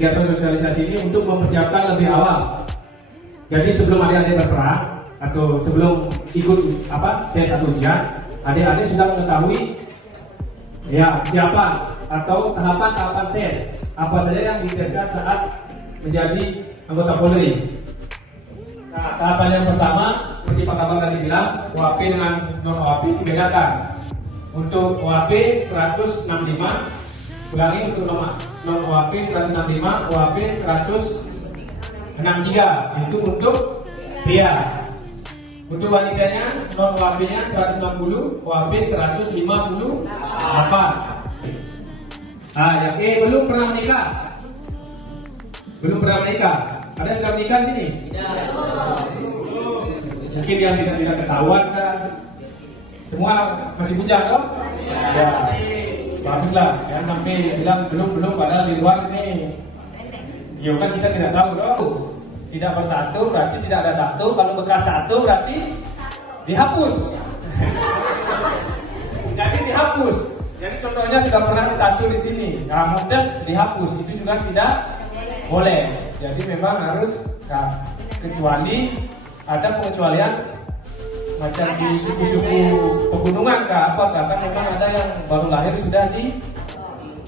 kegiatan sosialisasi ini untuk mempersiapkan lebih awal. Jadi sebelum adik-adik berperang atau sebelum ikut tes atau ujian, adik-adik sudah mengetahui ya siapa atau tahapan-tahapan tes apa saja yang diteskan saat menjadi anggota Polri. Nah, tahapan yang pertama seperti Pak Kabang tadi bilang, OAP dengan non OAP dibedakan. Untuk OAP 165, ulangi untuk non OAP 165, OAP 163 itu untuk pria. Untuk wanitanya non OAP-nya 160, OAP 158. Nah, yang belum pernah menikah. Belum pernah menikah. Ada yang sudah menikah di sini? Tidak. Mungkin yang tidak ketahuan kan. Semua masih bujang toh? Ya. Baguslah. Jangan sampai bilang belum padahal di luar ini. Ya kan kita tidak tahu toh. Tidak bertato berarti tidak ada tato. Kalau bekas tato berarti dihapus. Jadi dihapus. Jadi contohnya sudah pernah tato di sini. Nah, modus dihapus. Itu juga tidak boleh. Jadi memang harus kecuali ada pengecualian macam di suku-suku pegunungan kan memang ada yang baru lahir sudah di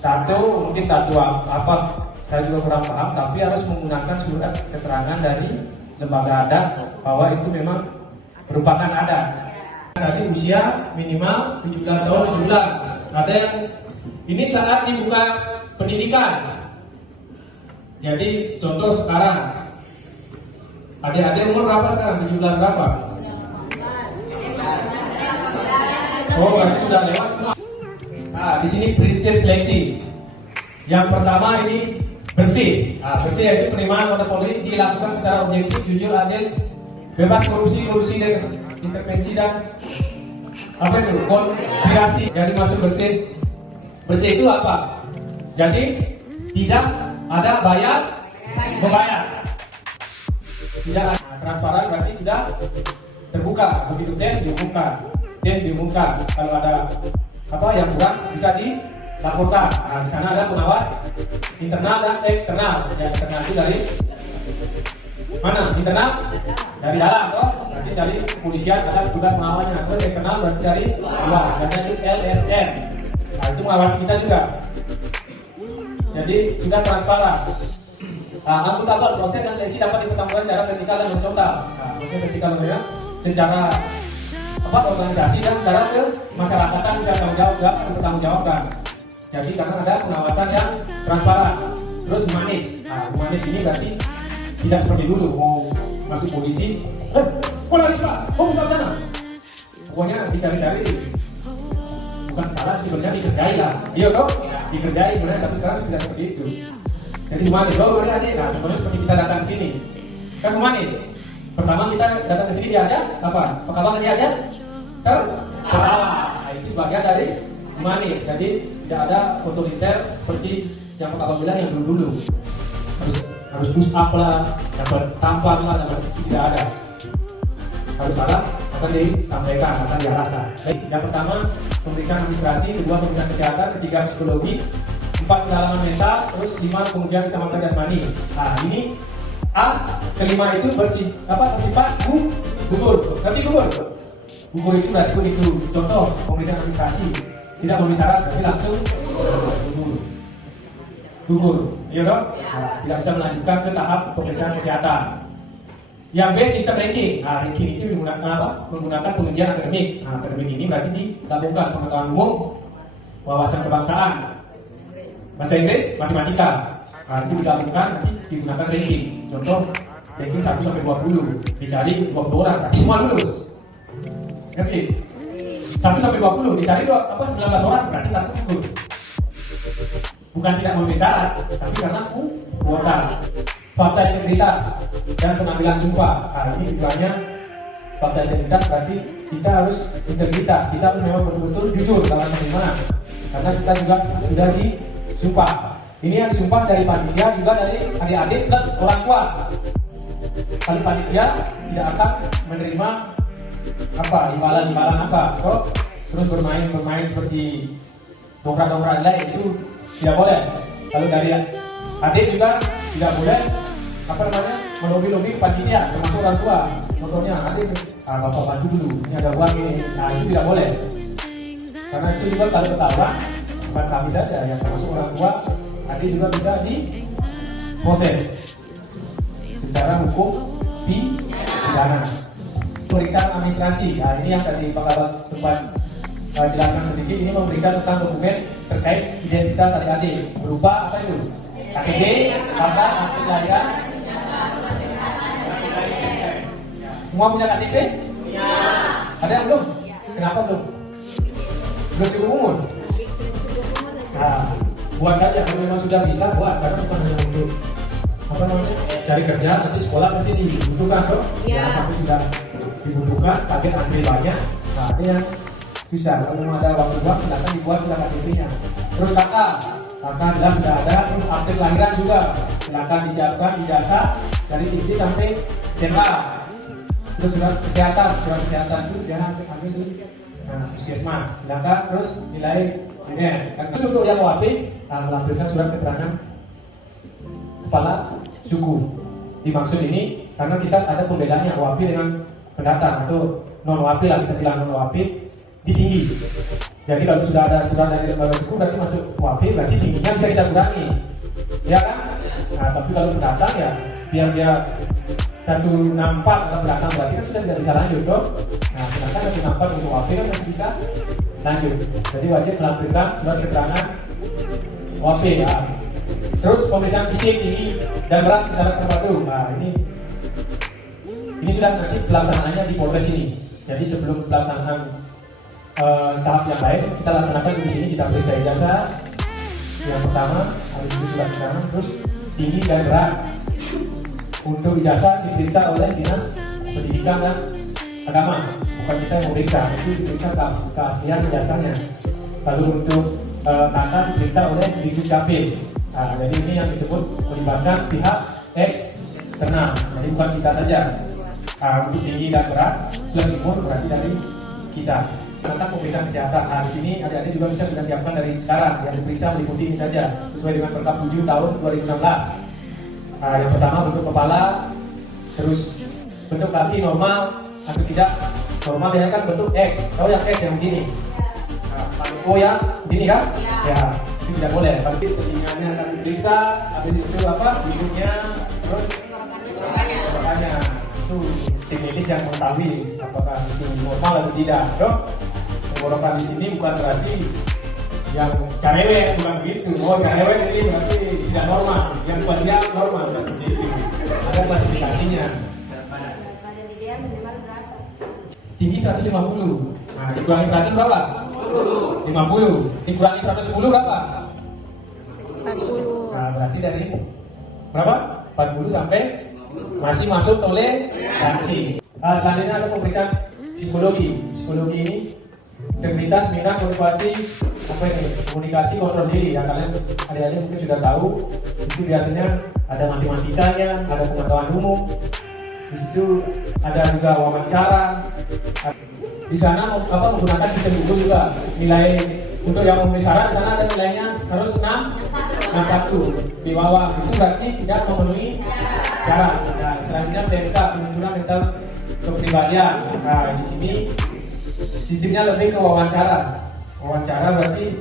tato, mungkin tato apa saya juga kurang paham, tapi harus menggunakan surat keterangan dari lembaga adat bahwa itu memang merupakan adat. Tadi usia minimal 17 tahun 7 bulan. Ada yang ini saat dibuka pendidikan. Jadi contoh sekarang adik-adik umur berapa sekarang? 17 berapa? Oh, berarti sudah lewat semua. Nah, di sini prinsip seleksi. Yang pertama ini bersih. Nah, bersih yaitu penerimaan anggota Polri dilakukan secara objektif, jujur, adil, bebas korupsi dan intervensi dan konspirasi. Jadi masuk bersih. Bersih itu apa? Jadi tidak ada membayar. Tidak ada transparan berarti sudah terbuka. Begitu tes diumumkan. Kalau ada yang kurang bisa dilaporkan. Nah, di sana ada pengawas internal dan eksternal. Yang internal itu dari mana? Internal dari dalam, toh. Berarti dari kepolisian ada petugas pengawasnya. Terus eksternal berarti dari luar. Dan itu LSM. Nah, itu pengawas kita juga. Jadi sudah transparan. Akutabel proses dan seleksi dapat dipertemukan secara vertikal dan horizontal. Nah, vertikal secara organisasi dan secara kemasyarakatan bisa dipertanggungjawabkan. Jadi karena ada pengawasan yang transparan. Terus humanis. Nah, humanis ini berarti tidak seperti dulu mau masuk polisi, polaris pak, bisa sana. Pokoknya dicari-cari. Bukan salah sebenarnya dikerjai lah. Iya toh? Dikerjai sebenarnya, tapi sekarang tidak seperti itu. Jadi humanis, nah sebenarnya seperti kita datang ke sini kan humanis. Pertama kita datang ke sini diajak apa? Pekawang diajak ketawa. Nah, itu sebagian dari humanis. Jadi tidak ada otoriter seperti yang Pekawang bilang yang dulu harus push up lah, dapat tampar lah, dapat tidak ada. Harus ada akan disampaikan, akan diarahkan. Baik, yang pertama pemeriksaan administrasi, kedua pemeriksaan kesehatan, ketiga psikologi, 4 pendalaman mental, terus 5 pengujian keselamatan jasmani. Nah ini kelima itu bersifat gugur. Tapi gugur itu berarti itu contoh pemeriksaan administrasi, tidak memenuhi syarat tapi langsung gugur. Iya dong? Nah, tidak bisa melanjutkan ke tahap pemeriksaan kesehatan. Yang B sistem ranking. Nah ranking itu menggunakan apa? Menggunakan pengujian akademik. Nah akademik ini berarti digabungkan pengetahuan umum, wawasan kebangsaan, bahasa Inggris, matematika. Nah, itu digabungkan nanti digunakan ranking. Contoh ranking 1 sampai 20. Dicari 20 orang, tapi semua lulus. Ngerti? 1 sampai 20 dicari 19 orang, berarti 1 gugur. Bukan tidak memenuhi syarat, tapi karena kuota. Fakta integritas dan pengambilan sumpah. Nah, ini tujuannya fakta integritas berarti kita harus integritas. Kita harus memang betul-betul jujur dalam menerima. Karena kita juga sudah disumpah. Ini yang disumpah dari panitia juga dari adik-adik plus orang tua. Kalau panitia tidak akan menerima imbalan apa, kok terus bermain seperti dongkrak-dongkrak lain itu tidak boleh. Kalau dari Adik juga tidak boleh melobi-lobi panitia, termasuk orang tua. Contohnya adik, bapak bantu dulu, ini ada uang ini. Nah itu tidak boleh. Karena itu juga kalau ketahuan, bukan kami saja yang termasuk orang tua, adik juga bisa diproses secara hukum pidana. Pemeriksaan administrasi, nah ini yang tadi Pak Kabas sempat jelaskan sedikit. Ini memeriksa tentang dokumen terkait identitas adik-adik berupa apa itu? KTP, kakak, akte kelahiran. Semua punya KTP? Punya. Ada yang belum? Kenapa belum? Belum cukup umur? Nah, buat saja kalau memang sudah bisa buat, karena bukan hanya untuk cari kerja, nanti sekolah pasti dibutuhkan tuh. Ya. Tapi sudah dibutuhkan, target antri banyak. Nah, ini yang susah. Kalau memang ada waktu-waktu, silakan dibuat sudah KTP-nya. Terus kakak jelas sudah ada. Terus akte kelahiran juga silakan disiapkan ijazah dari SD sampai SMA. Terus surat kesehatan itu jangan ambil di puskesmas. Silakan terus nilai ini. Terus untuk yang wafat melampirkan surat keterangan kepala suku. Dimaksud ini karena kita ada pembedanya wafat dengan pendatang atau non wafat lah, kita bilang non wafat di tinggi. Jadi kalau sudah ada surat dari kepala suku berarti masuk wafat, berarti tingginya bisa kita kurangi, ya kan? Nah tapi kalau pendatang ya biar dia 164 atau pendatang berarti kan sudah tidak bisa lanjut dong. Nah sedangkan 164 untuk wafat kan masih bisa lanjut. Jadi wajib melampirkan surat keterangan wafat. Ya. Terus pemeriksaan fisik tinggi dan berat secara terpadu. Nah ini sudah nanti pelaksanaannya di Polres ini. Jadi sebelum pelaksanaan tahap yang lain kita laksanakan di sini, kita periksa ijazah yang pertama, habis itu surat keterangan, terus tinggi dan berat. Untuk ijazah diperiksa oleh Dinas Pendidikan dan Agama, bukan kita yang memeriksa, itu diperiksa keaslian ijazahnya. Lalu untuk kata diperiksa oleh Dirjen Capil. Nah, jadi ini yang disebut melibatkan pihak eksternal, jadi bukan kita saja. Untuk tinggi dan berat plus umur berarti dari kita. Tentang pemeriksaan kesehatan. Nah, di sini adik-adik juga bisa kita siapkan dari sekarang. Yang diperiksa meliputi ini saja sesuai dengan Perkap 7 tahun 2016. Yang pertama bentuk kepala, terus bentuk kaki normal atau tidak normal, biasanya kan bentuk X. Tahu yang X yang begini? O yang begini kan? Ya, itu tidak boleh. Pasti telinganya akan diperiksa. Habis itu hidungnya, terus makanya itu tim medis yang mengetahui apakah itu normal atau tidak. Dok, tenggorokan di sini bukan berarti yang carewek, bukan begitu. Oh, carewek ini berarti tidak normal. Yang panjang normal seperti itu. Ada klasifikasinya. Badan ideal minimal berapa? Tinggi 150. Nah, dikurangi 100 berapa? 50. Dikurangi 110 berapa? 40. Nah, berarti dari berapa? 40 sampai masih masuk toleransi. Selanjutnya ada pemeriksaan psikologi. Psikologi ini integritas, minat, motivasi, komunikasi, kontrol diri. Ya kalian adik-adik mungkin sudah tahu. Itu biasanya ada matematikanya, ada pengetahuan umum. Di situ ada juga wawancara. Di sana menggunakan sistem Google juga. Nilai untuk yang memenuhi syarat di sana ada nilainya harus 61 di bawah. Itu berarti tidak memenuhi syarat. Nah, selanjutnya PSK, penyusunan mental kepribadian. Nah, di sini sistemnya lebih ke wawancara. Wawancara berarti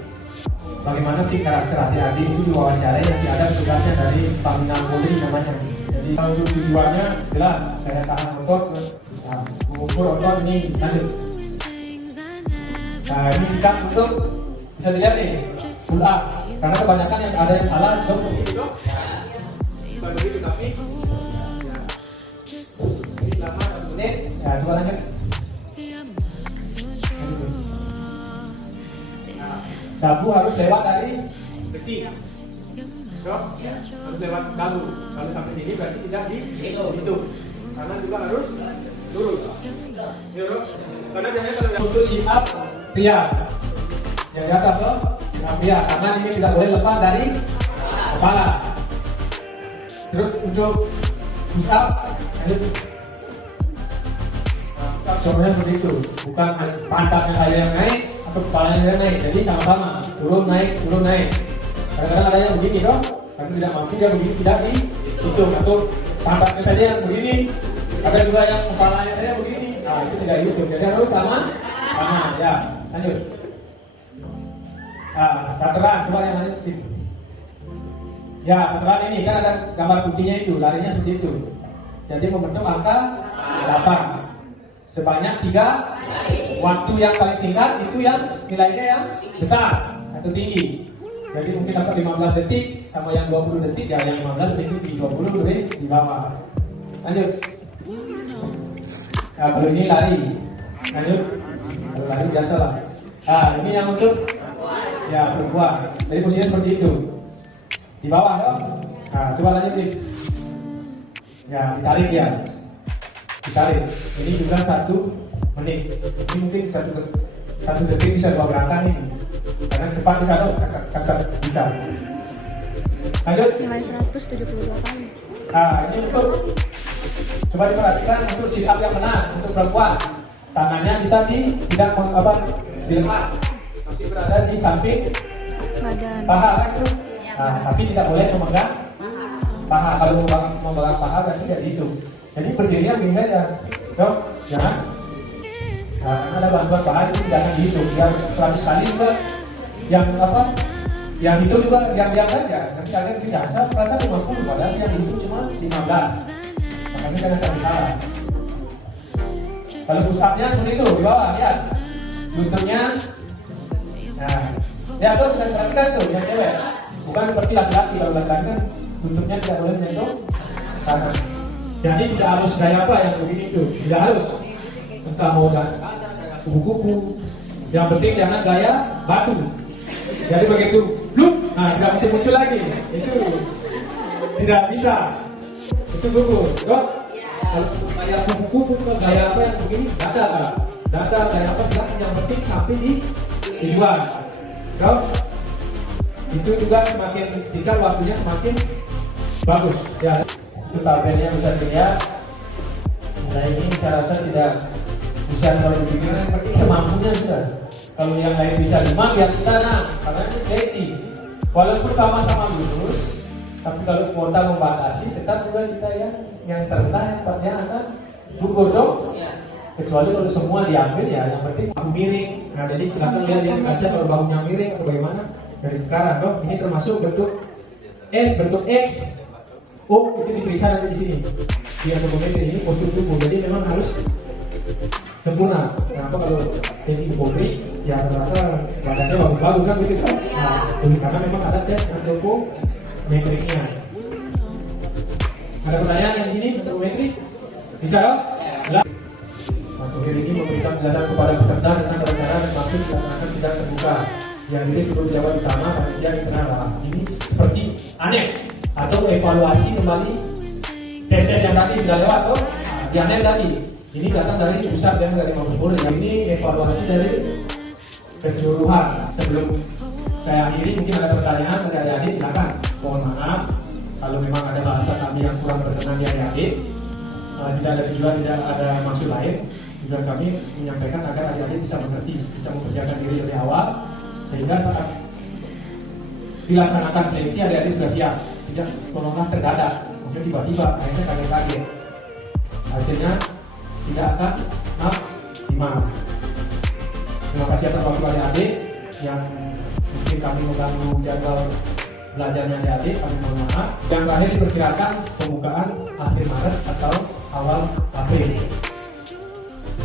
bagaimana sih karakter adik-adik itu diwawancarai, yang ada tugasnya dari Pembina Polri namanya. Jadi kalau untuk tujuannya jelas kayak tahan otot, mengukur otot ini lanjut. Nah, ini sikap untuk bisa dilihat nih pull up, karena kebanyakan yang ada yang salah dok begitu dok. Bukan begitu tapi ini lama 1 menit. Ya coba lanjut. Dabu harus lewat dari besi. Dok, harus lewat dabu. Kalau sampai sini berarti tidak di itu. Karena juga harus lurus. Ya dok. Karena biasanya kalau yang untuk sit up pria, yang di atas dok, pria. Karena ini tidak boleh lepas dari kepala. Terus untuk push up, contohnya begitu. Bukan pantatnya saja yang naik atau kepalanya yang naik. Jadi sama-sama turun naik. Kadang-kadang ada yang begini dong. Tapi tidak mampu dia begini tidak dihitung atau pantatnya saja yang begini. Ada juga yang kepalanya saja begini. Nah itu tidak dihitung. Jadi harus sama ya. Lanjut. Sateran coba yang lanjut. Ya sateran ini kan ada gambar putihnya itu, larinya seperti itu. Jadi membentuk angka 8 sebanyak 3 waktu yang paling singkat itu yang nilainya yang besar atau tinggi. Jadi mungkin dapat 15 detik sama yang 20 detik ya, yang 15 detik di 20 boleh di bawah. Lanjut. Nah, kalau ini lari. Lanjut. Kalau lari biasa lah. Nah, ini yang untuk ya perempuan. Jadi posisinya seperti itu. Di bawah dong. Nah, coba lanjutin. Ya, ditarik ya. Ditarik. Ini juga 1 menit. Ini mungkin satu detik bisa 2 gerakan ini. Karena cepat bisa dong, kakak bisa. Lanjut. 972 kali. Nah, ini untuk coba diperhatikan untuk sit up yang benar untuk perempuan. Tangannya bisa tidak dilepas, masih berada di samping Badan. paha kan itu. Nah, tapi tidak boleh memegang paha. Kalau memegang paha berarti tidak dihitung. Jadi berdirinya begini aja, dok, jangan. Nah, karena ada bantuan paha itu tidak akan dihitung. Yang 100 kali juga yang itu juga diam saja. Nanti kalian tidak merasa 50 padahal yang itu cuma 15. Makanya jangan sampai salah. Kalau push up-nya seperti itu di bawah, lihat lututnya. Nah, ya tuh bisa perhatikan tuh yang cewek. Bukan seperti laki-laki, kalau laki-laki kan lututnya tidak boleh menyentuh tanah. Jadi tidak harus gaya apa yang begini itu, tidak harus. Entah mau kupu-kupu. Yang penting jangan gaya batu. Jadi begitu, nah tidak muncul lagi. Itu tidak bisa. Itu gugur, dok. Kalau gaya kupu-kupu ke gaya apa yang begini, dada gaya apa silahkan. Yang penting sampai di tujuan, dok. Itu juga semakin singkat waktunya semakin bagus. Ya, itu tabelnya bisa dilihat. Nah ini saya rasa tidak bisa terlalu dipikiran, yang penting semampunya sudah. Kalau yang lain bisa 5, biar kita 6, karena ini seleksi. Walaupun sama-sama lulus, tapi kalau kuota membatasi, tetap juga kita yang terendah yang akan gugur dong. Kecuali kalau semua diambil ya, yang penting bahu miring. Nah jadi silakan lihat di kaca kalau bahunya miring atau bagaimana. Dari sekarang dong, ini termasuk bentuk S, bentuk X. Oh itu diperiksa nanti di sini. Di ergometri ini postur tubuh, jadi memang harus sempurna. Kenapa kalau tinggi Polri ya rata badannya bagus-bagus kan begitu kan? Nah, karena memang ada tes ergometriknya. Ada pertanyaan yang di sini ergometri? Bisa dong? Satu ini memberikan penjelasan kepada peserta tentang rencana dan maksud yang akan sidang terbuka. Yang ini sebelum jawaban utama panitia internal. Ini seperti aneh atau evaluasi kembali tes-tes yang tadi sudah lewat tuh. Yang aneh tadi. Ini datang dari pusat dan dari Mabes Polri. Yang ini evaluasi dari keseluruhan. Sebelum saya akhiri mungkin ada pertanyaan dari adik-adik, silakan. Mohon maaf kalau memang ada bahasa kami yang kurang berkenan di adik-adik. Tidak ada tujuan, tidak ada maksud lain. Tujuan kami menyampaikan agar adik-adik bisa mengerti, bisa mempersiapkan diri dari awal, sehingga saat dilaksanakan seleksi adik-adik sudah siap. Tidak seolah terdadak, mungkin tiba-tiba akhirnya kaget-kaget. Hasilnya tidak akan maksimal. Terima kasih atas waktu adik-adik yang mungkin kami mengganggu jadwal belajarnya adik-adik, kami mohon maaf. Yang terakhir diperkirakan pembukaan akhir Maret atau awal April.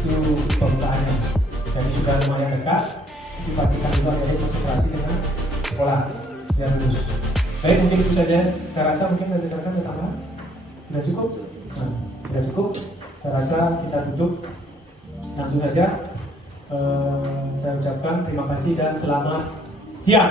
Itu pembukaannya. Jadi sudah lumayan dekat. Dipastikan juga adik konsentrasi dengan sekolah yang lulus. Baik, mungkin itu saja. Saya rasa mungkin ada rekan yang tambah. Sudah cukup? Nah, sudah cukup. Saya rasa kita tutup langsung saja. Saya ucapkan terima kasih dan selamat siang.